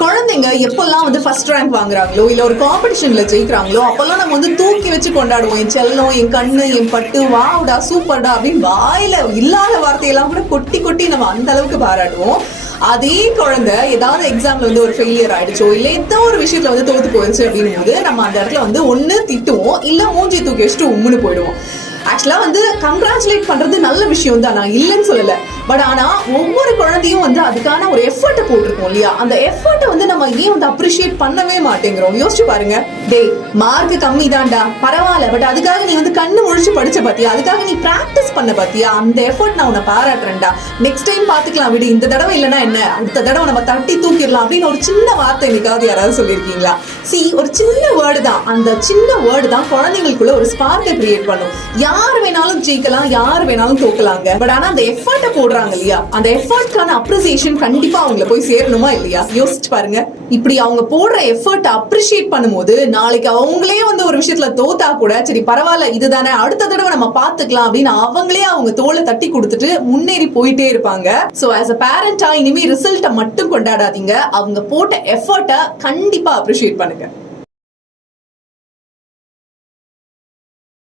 குழந்தைங்க எப்பெல்லாம் வந்து ஃபர்ஸ்ட் ரேங்க் வாங்குறாங்களோ இல்ல ஒரு காம்படிஷன்ல ஜெயிக்கிறாங்களோ அப்பெல்லாம் நம்ம வந்து தூக்கி வச்சு கொண்டாடுவோம். என் செல்லம், என் கண்ணு, என் பட்டு, வாவுடா சூப்பர்டா அப்படின்னு வாயில இல்லாத வார்த்தையெல்லாம் கூட கொட்டி கொட்டி நம்ம அந்த அளவுக்கு பாராட்டுவோம். அதே குழந்தை ஏதாவது எக்ஸாம்ல வந்து ஒரு ஃபெயிலியர் ஆயிடுச்சோ இல்ல ஏதோ ஒரு விஷயத்துல வந்து தோத்து போயிடுச்சு அப்படின்னும் போது நம்ம அந்த இடத்துல வந்து ஒண்ணு திட்டுவோம் இல்ல மூஞ்சி தூக்கி வச்சுட்டு உம்முன்னு போயிடுவோம். ஆக்சுவலா வந்து கங்க்ராச்சுலேட் பண்றது நல்ல விஷயம் தான், நான் இல்லைன்னு சொல்லல. பட் ஆனா ஒவ்வொரு குழந்தையும் வந்து அதுக்கான ஒரு எஃபர்ட்டை போட்டிருக்கோம் இல்லையா, அந்த எஃபர்ட்டை வந்து நம்ம ஏன் வந்து அப்ரிஷியேட் பண்ணவே மாட்டேங்கிறோம்? யோசிச்சு பாருங்க. டேய் மார்க் கம்மி தான்டா பரவாயில்ல, பட் அதுக்காக நீ வந்து கண்ணு முழிச்சு படிச்ச பாத்தியா, அதுக்காக நீ பிராக்டிஸ் பண்ண பாத்தியா, அந்த எஃபர்ட் நான் உன்னை பாராட்டுறேன்டா, நெக்ஸ்ட் டைம் பாத்துக்கலாம் விடு, இந்த தடவை இல்லைன்னா என்ன அடுத்த தடவை நம்ம தட்டி தூக்கிடலாம் அப்படின்னு ஒரு சின்ன வார்த்தை என்னைக்காவது யாராவது சொல்லியிருக்கீங்களா? ஒரு சின்ன வேர்டு தான், அந்த சின்ன வேர்டு தான் குழந்தைங்களுக்குள்ள ஒரு ஸ்பார்க்கை கிரியேட் பண்ணும். யார் வேணாலும் ஜெயிக்கலாம், யார் வேணாலும் தோக்கலாங்க. பட் ஆனா அந்த எஃபர்ட்டை போடுறாங்க இல்லையா, அந்த எஃபர்ட்கான அப்ரிசியேஷன் கண்டிப்பா அவங்களை போய் சேரணுமா இல்லையா? யோசிச்சு பாருங்க. இப்படி அவங்க போடுற எஃபர்ட் அப்ரிஷியேட் பண்ணும்போது நாளைக்கு அவங்களே வந்து ஒரு விஷயத்துல தோத்தா கூட சரி பரவாயில்ல இதுதானே அடுத்த தடவை நம்ம பாத்துக்கலாம் அப்படின்னு அவங்களே அவங்க தோலை தட்டி கொடுத்துட்டு முன்னேறி போயிட்டே இருப்பாங்க. சோ ஆஸ் அ பேரண்டா இனிமே ரிசல்ட்டை மட்டும் கொண்டாடாதீங்க, அவங்க போட்ட எஃபர்ட்டை கண்டிப்பா அப்ரிஷியேட் பண்ணுங்க.